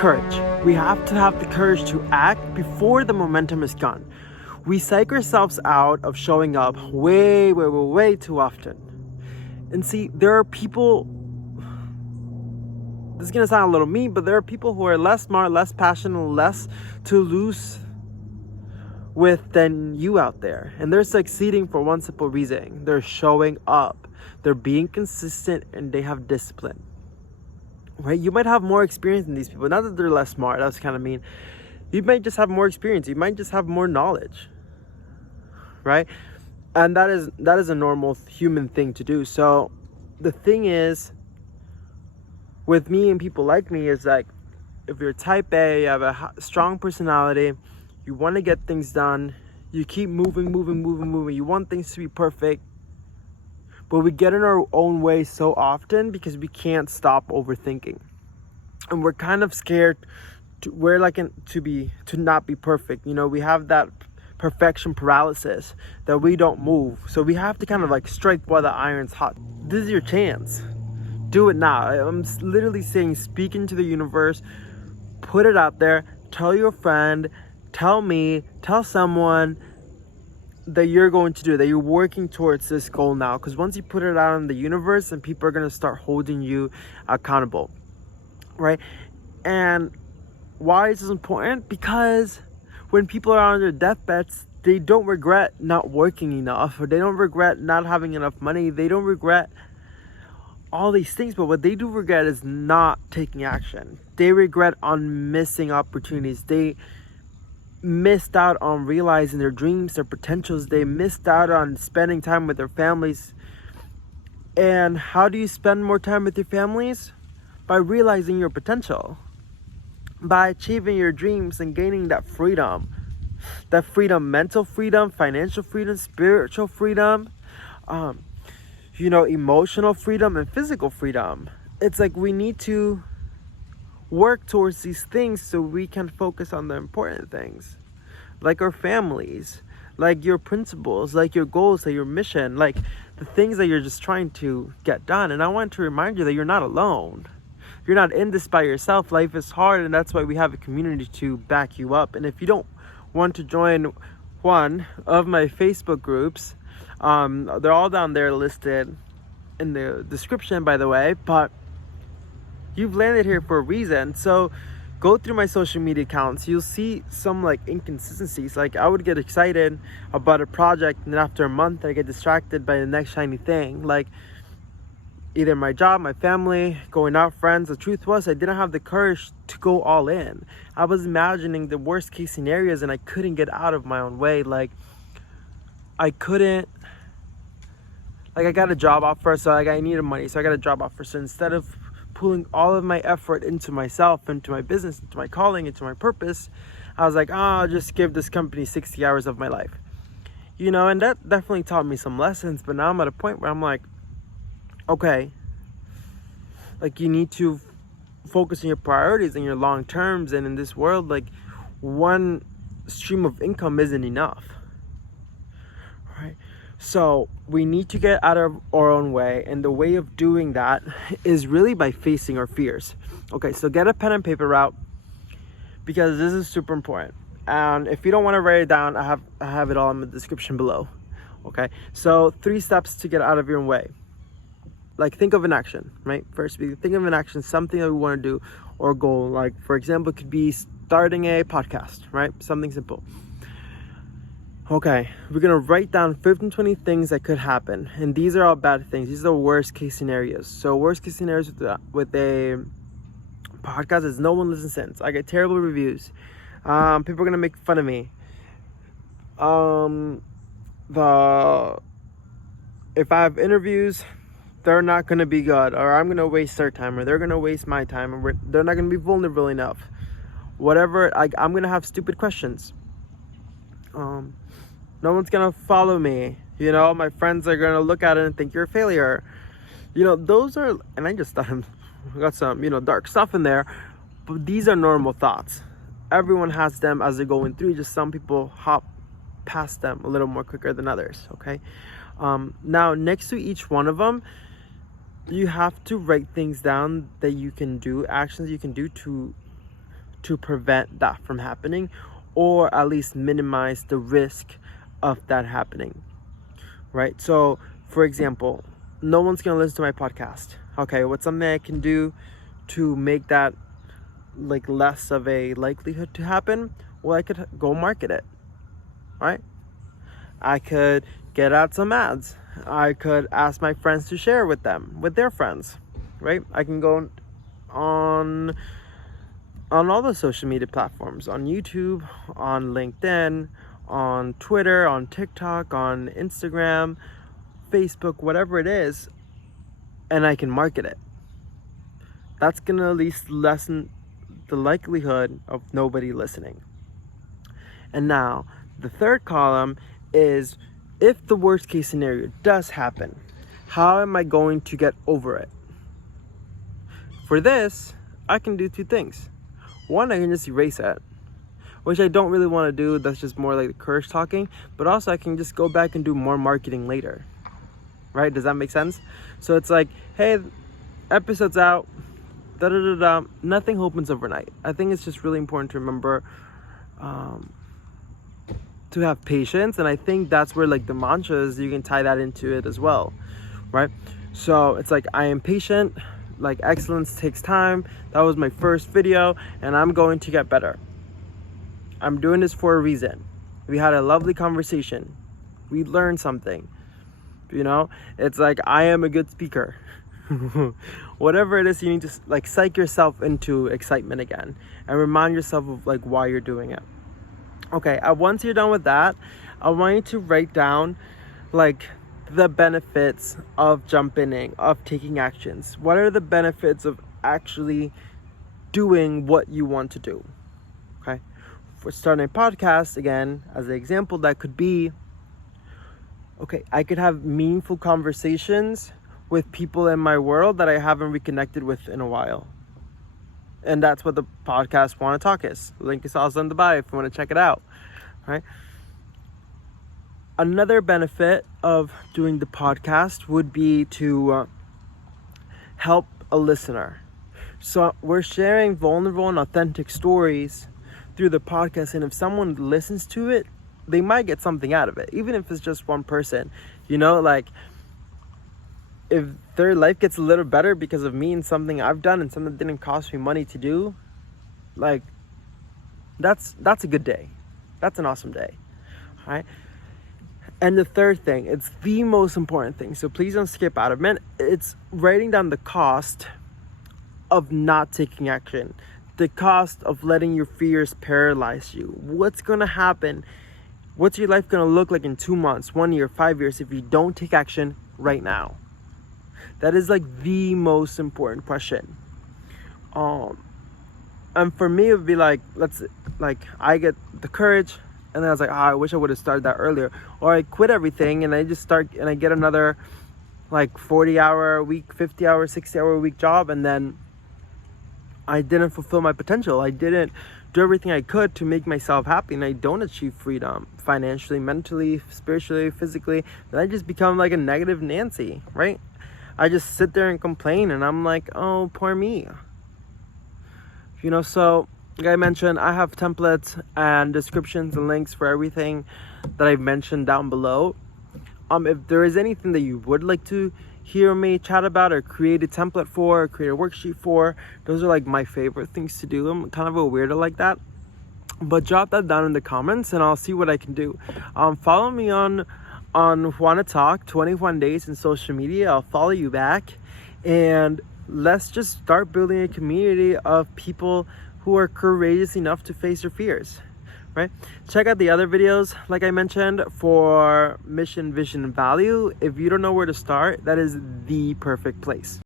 courage. We have to have the courage to act before the momentum is gone. We psych ourselves out of showing up way too often. And see, there are people, this is going to sound a little mean, but there are people who are less smart, less passionate, less to lose with than you out there. And they're succeeding for one simple reason. They're showing up. They're being consistent and they have discipline. Right? You might have more experience than these people. Not that they're less smart. That's kind of mean. You might just have more experience. You might just have more knowledge. Right? And that is a normal human thing to do. So the thing is, with me and people like me, is like, if you're type A, you have a strong personality, you want to get things done, you keep moving. You want things to be perfect. But we get in our own way so often because we can't stop overthinking. And we're kind of scared to not be perfect. You know, we have that perfection paralysis that we don't move. So we have to kind of like strike while the iron's hot. This is your chance. Do it now. I'm literally saying, speak into the universe, put it out there, tell your friend, tell me, tell someone that you're going to do, that you're working towards this goal now. Because once you put it out in the universe, and people are going to start holding you accountable, right? And why is this important? Because when people are on their deathbeds, they don't regret not working enough, or they don't regret not having enough money. They don't regret all these things, but what they do regret is not taking action. They regret on missing opportunities. They missed out on realizing their dreams, their potentials. They missed out on spending time with their families. And how do you spend more time with your families? By realizing your potential, by achieving your dreams and gaining that freedom, mental freedom, financial freedom, spiritual freedom, emotional freedom, and physical freedom. It's like we need to work towards these things so we can focus on the important things, like our families, like your principles, like your goals, like your mission, like the things that you're just trying to get done. And I want to remind you that you're not alone. You're not in this by yourself. Life is hard, and that's why we have a community to back you up. And if you don't want to join one of my Facebook groups, they're all down there listed in the description, by the way, but you've landed here for a reason. So go through my social media accounts. You'll see some like inconsistencies. Like I would get excited about a project, and then after a month I get distracted by the next shiny thing, like either my job, my family, going out, friends. The truth was, I didn't have the courage to go all in. I was imagining the worst case scenarios, and I couldn't get out of my own way. I got a job offer, so I needed money, so I got a job offer. So instead of pulling all of my effort into myself, into my business, into my calling, into my purpose, I was like, I'll just give this company 60 hours of my life. And that definitely taught me some lessons. But now I'm at a point where I'm like, okay, like you need to focus on your priorities and your long terms. And in this world, like one stream of income isn't enough, right? So we need to get out of our own way, and the way of doing that is really by facing our fears. Okay, so get a pen and paper out, because this is super important. And if you don't want to write it down, I have it all in the description below. Okay, so 3 steps to get out of your own way. Like, think of an action, right? First, think of an action, something that we want to do, or goal. Like, for example, it could be starting a podcast, right? Something simple. Okay, we're going to write down 15, 20 things that could happen. And these are all bad things. These are the worst case scenarios. So worst case scenarios with a podcast is no one listens in. I get terrible reviews. People are going to make fun of me. If I have interviews, they're not going to be good. Or I'm going to waste their time. Or they're going to waste my time. Or they're not going to be vulnerable enough. Whatever, I'm going to have stupid questions. No one's gonna follow me. My friends are gonna look at it and think you're a failure. Those are, and I just got some, dark stuff in there, but these are normal thoughts. Everyone has them as they're going through. Just some people hop past them a little more quicker than others. Okay. Now, next to each one of them, you have to write things down that you can do, actions you can do to to prevent that from happening, or at least minimize the risk of that happening, right? So, for example, no one's gonna listen to my podcast. Okay, what's something I can do to make that like less of a likelihood to happen? Well, I could go market it, right? I could get out some ads. I could ask my friends to share with them, with their friends, right? I can go on all the social media platforms, on YouTube, on LinkedIn, on Twitter, on TikTok, on Instagram, Facebook, whatever it is, and I can market it. That's gonna at least lessen the likelihood of nobody listening. And now, the third column is, if the worst case scenario does happen, how am I going to get over it? For this, I can do two things. One, I can just erase it, which I don't really want to do. That's just more like the courage talking. But also, I can just go back and do more marketing later. Right? Does that make sense? So it's like, hey, episode's out. Nothing happens overnight. I think it's just really important to remember to have patience, and I think that's where like the mantras, you can tie that into it as well, right? So it's like, I am patient, like excellence takes time. That was my first video, and I'm going to get better. I'm doing this for a reason. We had a lovely conversation. We learned something. You know, it's like, I am a good speaker. Whatever it is, you need to like psych yourself into excitement again and remind yourself of like why you're doing it. Okay, once you're done with that, I want you to write down like the benefits of jumping in, of taking actions. What are the benefits of actually doing what you want to do? Okay, for starting a podcast, again, as an example, that could be, okay, I could have meaningful conversations with people in my world that I haven't reconnected with in a while. And that's what the podcast Wanna Talk is. The link is also in the bio if you want to check it out. Right? Another benefit of doing the podcast would be to help a listener. So we're sharing vulnerable and authentic stories through the podcast, and if someone listens to it, they might get something out of it, even if it's just one person. You know, like, if their life gets a little better because of me and something I've done and something that didn't cost me money to do, like, that's a good day. That's an awesome day, right? And the third thing, it's the most important thing, so please don't skip out of it. It's writing down the cost of not taking action, the cost of letting your fears paralyze you. What's gonna happen? What's your life gonna look like in 2 months, 1 year, 5 years if you don't take action right now? That is like the most important question. And for me, it would be like, I get the courage, and then I was like, I wish I would have started that earlier. Or I quit everything and I just start and I get another like 40-hour a week, 50-hour, 60-hour a week job, and then I didn't fulfill my potential. I didn't do everything I could to make myself happy, and I don't achieve freedom financially, mentally, spiritually, physically. Then I just become like a negative Nancy, right? I just sit there and complain, and I'm like, oh, poor me. You know, so like I mentioned, I have templates and descriptions and links for everything that I've mentioned down below. If there is anything that you would like to hear me chat about or create a template for, or create a worksheet for, those are like my favorite things to do. I'm kind of a weirdo like that. But drop that down in the comments and I'll see what I can do. Follow me on Wanna Talk 21 days in social media. I'll follow you back, and let's just start building a community of people who are courageous enough to face their fears, right? Check out the other videos, like I mentioned, for mission, vision, and value. If you don't know where to start, that is the perfect place.